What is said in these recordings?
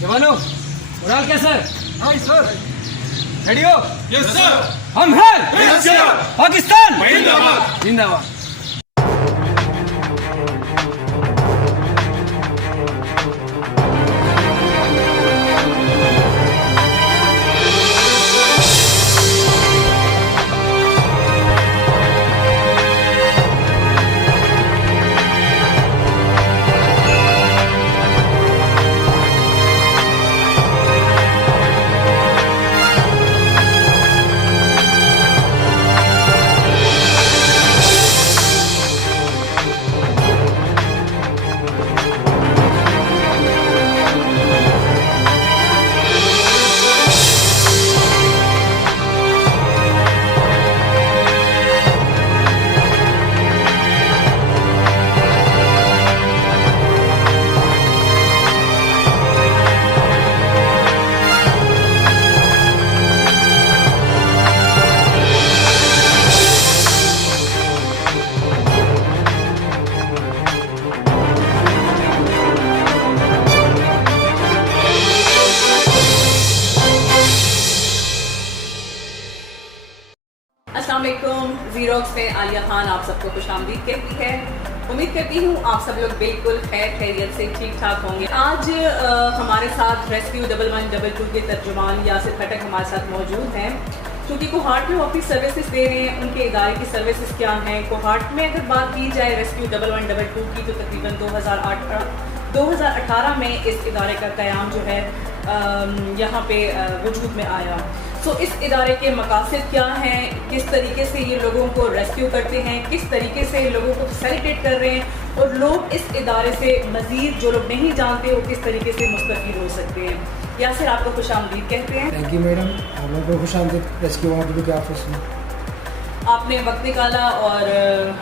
जवानों, मोराल कैसा है? Hi sir. रेडी हो? Yes sir. हम हैं यस सर। पाकिस्तान जिंदाबाद। जिंदाबाद। अस्सलाम वालेकुम, ज़ीरोक्स में आलिया खान आप सबको खुशामदीद कहती है। उम्मीद करती हूँ आप सब लोग बिल्कुल खैर खैरियत से ठीक ठाक होंगे। आज हमारे साथ रेस्क्यू 1112 के तर्जुमान यासिर खटक हमारे साथ मौजूद हैं, क्योंकि कोहाट में वो अपनी सर्विसेज दे रहे हैं। उनके इदारे की सर्विसेज क्या हैं? कोहाट में अगर बात की जाए रेस्क्यू 1112 की, तो तकरीबन 2018 में इस इदारे का क़याम जो है यहाँ पे वजूद में आया। सो इस इदारे के मकासद क्या हैं, किस तरीके से ये लोगों को रेस्क्यू करते हैं, किस तरीके से लोगों को फैसिलिटेट कर रहे हैं, और लोग इस इदारे से मज़ीद जो लोग नहीं जानते वो किस तरीके से मुस्तफ़ीद हो सकते हैं। यासिर, आपको खुशामदीद कहते हैं। थैंक यू मैडम, आप लोगों को खुशामदीद रेस्क्यू वाले के ऑफिस में। आपने वक्त निकाला और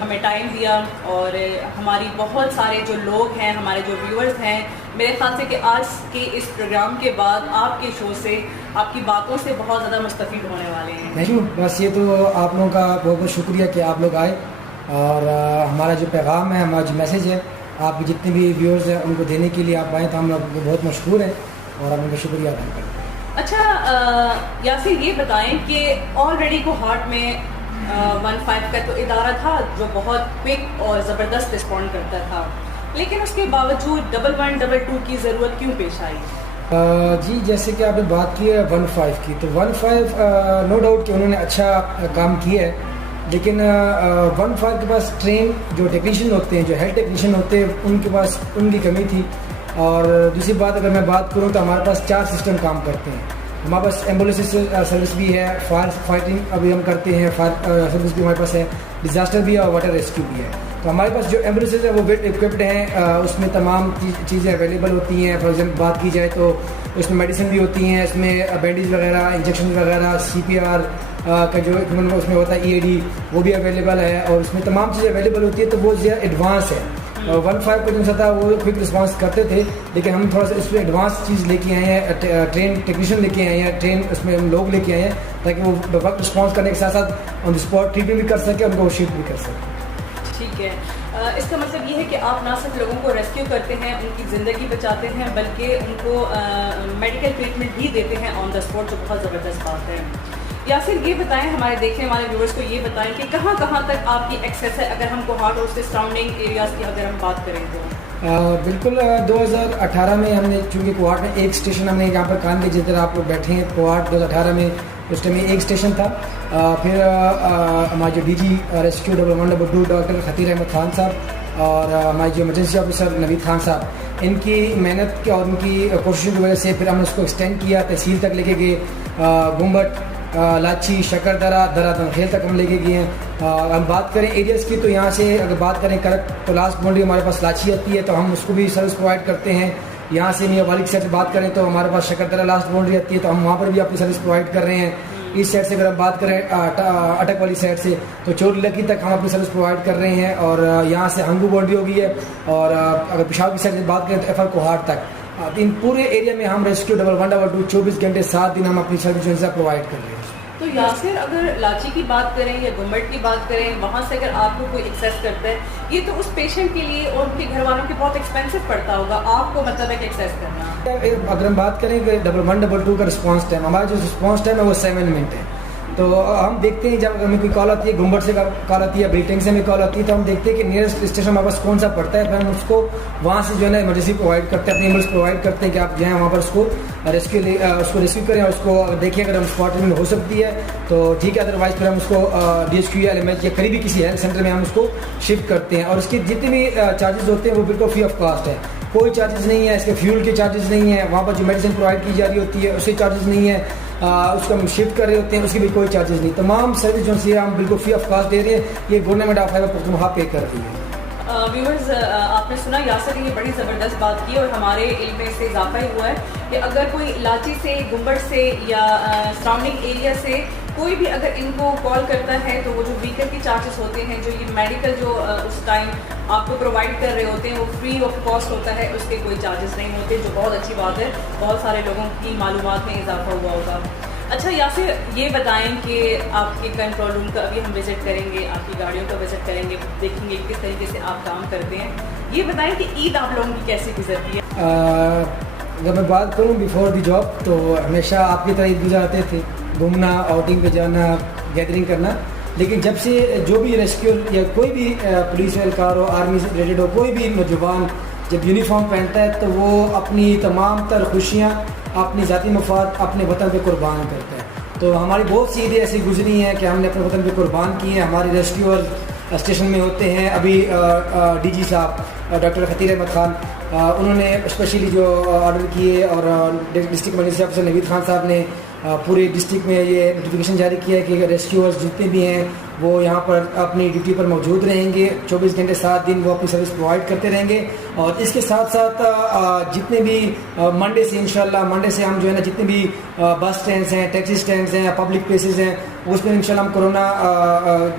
हमें टाइम दिया, और हमारी बहुत सारे जो लोग हैं, हमारे जो व्यूअर्स हैं, मेरे ख्याल से कि आज के इस प्रोग्राम के बाद आपके शो से, आपकी बातों से बहुत ज़्यादा मुस्तफ़ीद होने वाले हैं। Thank you. बस ये तो आप लोगों का बहुत बहुत शुक्रिया कि आप लोग आए, और हमारा जो पैगाम है, हमारा जो मैसेज है, आपके जितने भी व्यूअर्स हैं उनको देने के लिए आप आए, तो हम लोग बहुत मशहूर हैं और आप उनका शुक्रिया अदा करते हैं। अच्छा यासिर, ये बताएं कि ऑलरेडी कोहाट में 15 का तो इदारा था जो बहुत क्विक और ज़बरदस्त रिस्पॉन्ड करता था, लेकिन उसके बावजूद 1112 की ज़रूरत क्यों पेश आई? जी, जैसे कि आपने बात की है 15 की, तो 15 नो डाउट कि उन्होंने अच्छा काम किया है, लेकिन 15 के पास ट्रेन जो टेक्नीशियन होते हैं, जो हेल्थ टेक्नीशियन होते हैं, उनके पास उनकी कमी थी। और दूसरी बात, अगर मैं बात करूँ तो हमारे पास 4 सिस्टम काम करते हैं। हमारे पास एम्बुलेंस सर्विस भी है, फायर फाइटिंग अभी हम करते हैं, फायर सर्विस भी हमारे पास है, डिज़ास्टर भी है और वाटर रेस्क्यू भी है। तो हमारे पास जो एम्बुलेंसेज है वो वेल इक्विप्ड हैं, उसमें तमाम चीज़ें अवेलेबल होती हैं। फॉर एग्जाम्पल बात की जाए तो उसमें मेडिसिन भी होती हैं, इसमें बैंडेज वगैरह, इंजेक्शन वगैरह, CPR का जो इक्विपमेंट उसमें होता है, EAD, वो भी अवेलेबल है, और उसमें तमाम चीज़ें अवेलेबल होती है। तो वो ज़्यादा एडवांस है। 15 को जो था वो क्विक रिस्पांस करते थे, लेकिन हम थोड़ा सा इस पर एडवांस चीज़ लेके आए हैं, ट्रेन टेक्नीशियन लेके आए हैं, ट्रेन उसमें हम लोग लेके आए हैं, ताकि वो वक्त रिस्पांस करने के साथ साथ ऑन द स्पॉट ट्रीटमेंट भी कर सके, उनको शिफ्ट भी कर सके। ठीक है, इसका मतलब ये है कि आप ना सिर्फ लोगों को रेस्क्यू करते हैं, उनकी ज़िंदगी बचाते हैं, बल्कि उनको मेडिकल ट्रीटमेंट भी देते हैं ऑन द स्पॉट, जो बहुत ज़बरदस्त बात है। यासिर, ये बताएं, हमारे देखने वाले व्यूअर्स को ये बताएं कि कहाँ कहाँ तक आपकी एक्सेस है, अगर हम कोहाट और उसके सराउंडिंग एरियाज़ की अगर हम बात करें तो? बिल्कुल, 2018 में हमने, चूँकि कोहाट में एक स्टेशन हमने यहाँ पर काम किया, जिधर आप लोग बैठे हैं, कोहाट 2018 में उस टाइम एक स्टेशन था। फिर हमारे जो DG rescue 1112 doctor Khatir Ahmad Khan Sahab और हमारे जो इमरजेंसी ऑफिसर नवीद खान साहब, इनकी मेहनत की और उनकी कोशिशों की वजह से फिर हमने उसको एक्सटेंड किया, तहसील तक लेके गए, गुम्बट, लाची, शकरदरा, दरा दंखेल तक हम लेके गए हैं। हम बात करें एरियाज़ की, तो यहाँ से अगर बात करें करक, तो लास्ट बाउंड्री हमारे पास लाची आती है, तो हम उसको भी सर्विस प्रोवाइड करते हैं। यहाँ से मियाँ वाली साइड से बात करें तो हमारे पास शकरदरा लास्ट बाउंड्री आती है, तो हम वहाँ पर भी अपनी सर्विस प्रोवाइड कर रहे हैं। इस साइड से अगर हम बात करें अटक वाली साइड से, तो चोरलकी तक हम अपनी सर्विस प्रोवाइड कर रहे हैं, और यहाँ से हंगू बाउंड्री हो गई है, और अगर पेशावर की साइड से बात करें तो FR कोहाट तक। इन पूरे एरिया में हम रेस्क्यू 1112 24 घंटे 7 दिन हम अपनी सर्विस जो है प्रोवाइड कर रहे हैं। तो यासिर, अगर लाची की बात करें या गुम्बट की बात करें, वहाँ से अगर आपको कोई एक्सेस करता है, ये तो उस पेशेंट के लिए और उनके घर वालों के बहुत एक्सपेंसिव पड़ता होगा, आपको मतलब है कि एक्सेस करना अगर हम बात करें कि 1122 का रिस्पांस टाइम, हमारा जो रिस्पांस टाइम है वो 7 मिनट है। तो हम देखते हैं जब हमें कोई कॉल आती है, गुम्बट से कॉल आती है, ब्रिटेन से हमें कॉल आती है, तो हम देखते हैं कि नियरेस्ट स्टेशन हमारे पास कौन सा पड़ता है, फिर हम उसको वहाँ से जो है ना इमरजेंसी प्रोवाइड करते हैं, अपनी एम्बुलेंस प्रोवाइड करते हैं कि आप जो है वहाँ पर उसको रेस्क्यू करें और उसको देखिए अगर हम स्पॉट में हो सकती है तो ठीक है, अदरवाइज फिर हम उसको DHQ या LMH या करीबी किसी हेल्थ सेंटर में हम उसको शिफ्ट करते हैं। और इसके जितने भी चार्जेस होते हैं वो बिल्कुल फ्री ऑफ कॉस्ट है, कोई चार्जेस नहीं है, इसके फ्यूल के चार्जेस नहीं है, वहाँ पर जो मेडिसिन प्रोवाइड की जा रही होती है उसके चार्जेस नहीं है, उसको हम शिफ्ट कर रहे होते हैं उसकी भी कोई चार्जेस नहीं, तमाम सर्विस जो है हम बिल्कुल फ्री ऑफ कॉस्ट दे रहे हैं, ये गवर्नमेंट ऑफ खैबर पख्तूनख्वा पे कर रही है। व्यूअर्स, आपने सुना यासर ने ये बड़ी ज़बरदस्त बात की और हमारे इल्म में इससे इजाफा ही हुआ है कि अगर कोई इलाची से, गुम्बट से या सराउंडिंग एरिया से कोई भी अगर इनको कॉल करता है तो वो जो व्हीकल के चार्जेस होते हैं, जो ये मेडिकल जो उस टाइम आपको प्रोवाइड कर रहे होते हैं वो फ्री ऑफ कॉस्ट होता है, उसके कोई चार्जेस नहीं होते, जो बहुत अच्छी बात है। बहुत सारे लोगों की मालूमात में इजाफा हुआ होगा। अच्छा यासिर, ये बताएं कि आपके कंट्रोल रूम का अभी हम विज़िट करेंगे, आपकी गाड़ियों का विज़िट करेंगे, देखेंगे किस तरीके से आप काम करते हैं। ये बताएं कि ईद आप लोगों की कैसी गुजरती है? अगर मैं बात करूँ बिफोर दी जॉब तो हमेशा आपकी तरह ईद गुजारते थे, घूमना, आउटिंग पे जाना, गैदरिंग करना, लेकिन जब से जो भी रेस्क्यू या कोई भी पुलिस एहलकार हो, आर्मी से रिलेटेड हो, कोई भी नौजवान जब यूनिफॉर्म पहनता है तो वो अपनी तमाम तर खुशियाँ, अपनी ज़ाती मफाद अपने वतन पे कुर्बान करता है। तो हमारी बहुत सी ईदें ऐसी गुजरी हैं कि हमने अपने वतन पे कुर्बान की हैं। हमारे रेस्क्यूअर स्टेशन में होते हैं, अभी DG साहब डॉक्टर खतीर अहमद खान, उन्होंने स्पेशली जो ऑर्डर किए और district magistrate officer Naveed Khan साहब ने पूरे डिस्ट्रिक्ट में ये नोटिफिकेशन जारी किया है कि रेस्क्यूअर्स जितने भी हैं वो यहाँ पर अपनी ड्यूटी पर मौजूद रहेंगे, 24 घंटे 7 दिन वो अपनी सर्विस प्रोवाइड करते रहेंगे। और इसके साथ साथ जितने भी मंडे से इंशाल्लाह, मंडे से हम जो है ना जितने भी बस स्टैंड्स हैं, टैक्सी स्टैंड्स हैं, पब्लिक प्लेसेस हैं, उसमें इंशाल्लाह हम कोरोना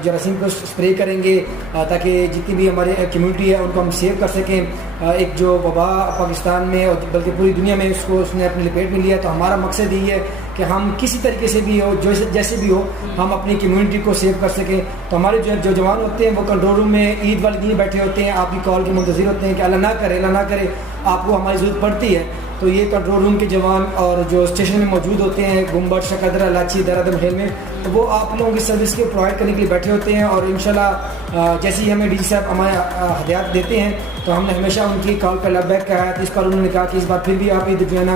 जरासीम को स्प्रे करेंगे ताकि जितनी भी हमारी कम्युनिटी है उनको हम सेव कर सकें। एक जो वबा पाकिस्तान में और बल्कि पूरी दुनिया में उसने अपनी लपेट में लिया, तो हमारा मकसद ये है कि हम किसी तरीके से भी हो, जैसे भी हो, हम अपनी कम्युनिटी को सेव कर सकें। तो हमारे जो जवान होते हैं वो कंट्रोल रूम में ईद वाले दिन बैठे होते हैं, आपकी कॉल के मुंतज़िर होते हैं कि अल्लाह ना करे आपको हमारी ज़रूरत पड़ती है। तो ये कंट्रोल रूम के जवान और जो स्टेशन में मौजूद होते हैं, गुम्बट, शकदरा, लाची, दरादम हेल में, तो वो आप लोगों की सर्विस के प्रोवाइड करने के लिए बैठे होते हैं। और इंशाल्लाह जैसे ही हमें DG साहब हमारे हदायत देते हैं तो हमने हमेशा उनकी कॉल पर लबैक कहा है। तो इस पर उन्होंने कहा कि इस बार फिर भी आप ईद जो है ना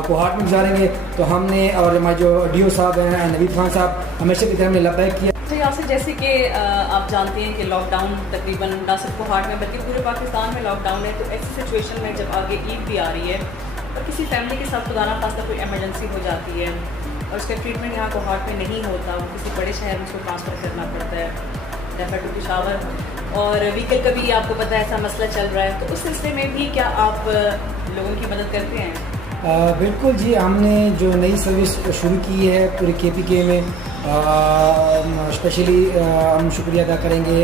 कोहाट में गुजारेंगे, तो हमने और हमारे जो DO साहब हैं नवीद खान साहब, हमेशा की तरह हमने लबैक किया। तो यहाँ से जैसे कि आप जानते हैं कि लॉकडाउन तकरीबन न सिर्फ कोहाट में बल्कि पूरे पाकिस्तान में लॉकडाउन है, तो ऐसी सिचुएशन में जब आगे ईद भी आ रही है और किसी फैमिली के साथ खुदा ना खास्ता कोई इमरजेंसी हो जाती है और उसका ट्रीटमेंट यहाँ कोहाट में नहीं होता, वो किसी बड़े शहर में उसको ट्रांसफ़र करना पड़ता है, रेफर टू पेशावर, और व्हीकल का भी आपको पता है ऐसा मसला चल रहा है, तो उस सिलसिले में भी क्या आप लोगों की मदद करते हैं? बिल्कुल जी, हमने जो नई सर्विस शुरू की है पूरे KPK में, स्पेशली हम शुक्रिया अदा करेंगे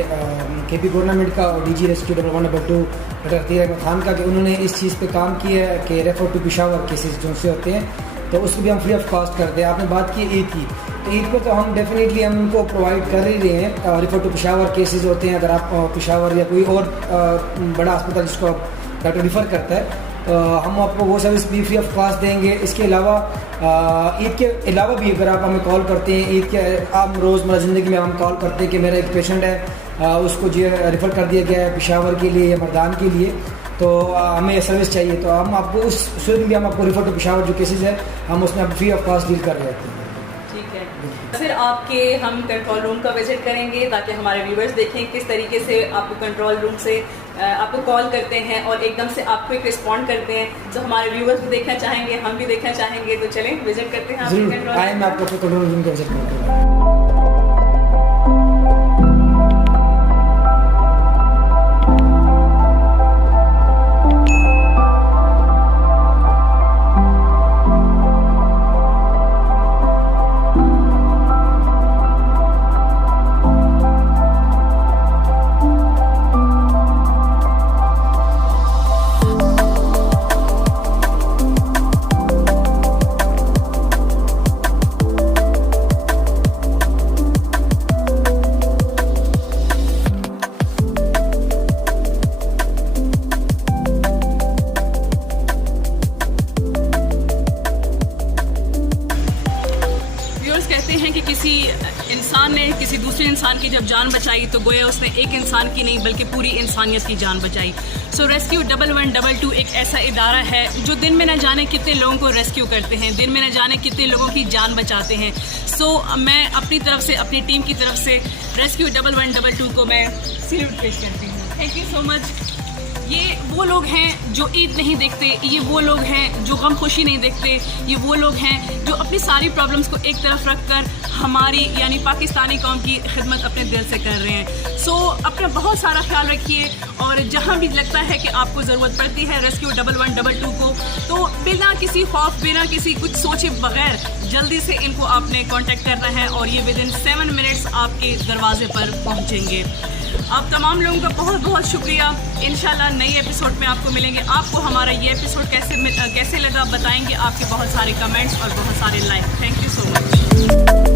KP गवर्नमेंट का और DG rescue 1122 doctor Khatir Ahmad Khan का कि उन्होंने इस चीज़ पे काम किया है कि रेफर टू पेशावर केसेस जो से होते हैं तो उसको भी हम फ्री ऑफ कॉस्ट करते हैं। आपने बात की ईद की, तो ईद पे तो हम डेफिनेटली हम उनको प्रोवाइड कर ही रहे हैं। रेफर टू पेशावर केसेस होते हैं, अगर आप पेशावर या कोई और बड़ा अस्पताल जिसको डॉक्टर रिफ़र करता है तो हम आपको वो सर्विस भी फ्री ऑफ कॉस्ट देंगे। इसके अलावा ईद के अलावा भी अगर आप हमें कॉल करते हैं, ईद के आप रोज़मर्रा ज़िंदगी में हम कॉल करते हैं कि मेरा एक पेशेंट है, उसको जो रेफ़र कर दिया गया है पेशावर के लिए या मर्दान के लिए, तो हमें ये सर्विस चाहिए, तो हम आपको उस सूरत में भी हम आपको रेफर टू पेशावर जो केसेस है हम उसमें फ्री ऑफ कॉस्ट डील कर रहे होते हैं। ठीक है, फिर आपके हम कंट्रोल रूम का विजिट करेंगे ताकि हमारे व्यूवर्स देखें किस तरीके से आपको कंट्रोल रूम से आपको कॉल करते हैं और एकदम से आपको एक रिस्पॉन्ड करते हैं। तो हमारे व्यूवर्स भी देखना चाहेंगे, हम भी देखना चाहेंगे, तो चलें विजिट करते हैं आपके कंट्रोल रूम। मैं आपको कंट्रोल रूम का विजिट करूँगा। कि किसी इंसान ने किसी दूसरे इंसान की जब जान बचाई तो गोया उसने एक इंसान की नहीं बल्कि पूरी इंसानियत की जान बचाई। सो रेस्क्यू 1112 एक ऐसा इदारा है जो दिन में न जाने कितने लोगों को रेस्क्यू करते हैं, दिन में न जाने कितने लोगों की जान बचाते हैं। सो मैं अपनी तरफ से, अपनी टीम की तरफ से रेस्क्यू 1112 को मैं सैल्यूट पेश करती हूँ। Thank you so much. ये वो लोग हैं जो ईद नहीं देखते, ये वो लोग हैं जो गम खुशी नहीं देखते, ये वो लोग हैं जो अपनी सारी प्रॉब्लम्स को एक तरफ रखकर हमारी यानी पाकिस्तानी कौम की खिदमत अपने दिल से कर रहे हैं। सो अपना बहुत सारा ख्याल रखिए और जहाँ भी लगता है कि आपको ज़रूरत पड़ती है रेस्क्यू 1112 को, तो बिना किसी खौफ, बिना किसी कुछ सोचे बगैर जल्दी से इनको आपने कांटेक्ट करना है और ये विदिन 7 मिनट्स आपके दरवाजे पर पहुँचेंगे। आप तमाम लोगों का बहुत बहुत शुक्रिया। इंशाल्लाह नई एपिसोड में आपको मिलेंगे। आपको हमारा ये एपिसोड कैसे लगा बताएंगे आपके बहुत सारे कमेंट्स और बहुत सारे like. Thank you so much.